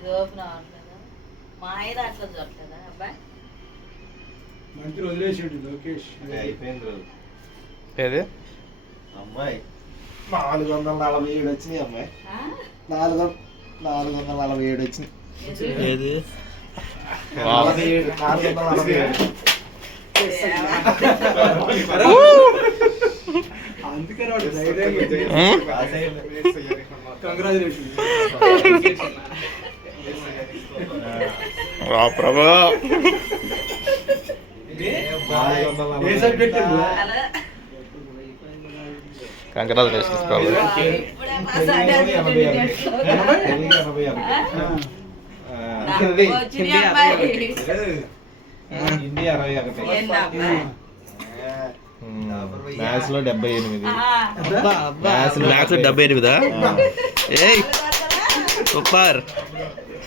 ఇది ఓపెన్ అవ్వట్లేదా? మా ఆయన అట్లా చూడట్లేదా అబ్బాయి? మంత్రి వదిలేసాడు లోకేష్. అయిపోయింది రోజు. ఏది అమ్మాయి 447 వచ్చినాయి. అమ్మాయి 447 వచ్చినాయి. ఏది 447. అందుకని వాడు కంగ్రాచులేషన్. ప్రభా ఏ సబ్జెక్ట్? కంగ్రాచులేషన్స్ ప్రభు. హిందీ 61. మ్యాథ్స్ లో 78. మ్యాథ్స్ 78. ఏయ్ సూపర్.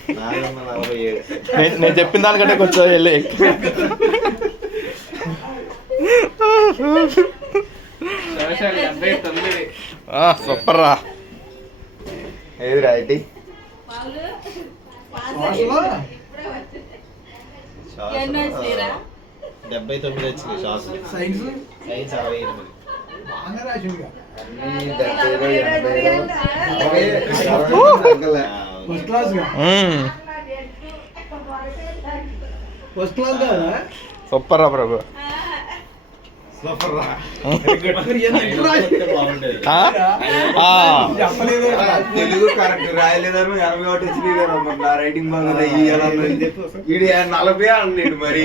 447. నేను చెప్పిన దానికంటే కొంచెం వెళ్ళి సూపర్ రా. ఏది రైట్? ఎన్ని వచ్చినాయిరా? 79 వచ్చింది. షార్ట్స్ సైన్స్ సైన్స్ 68. బాగా రాసిందిగా. ఫస్ట్ క్లాస్ గా. ఫస్ట్ క్లాస్ కదా. సూపర్ రా ప్రభు. తెలుగు కరెక్ట్ రాయలేదని 81 వచ్చింది. రైటింగ్ బాగా 40 అన్నాడు మరి.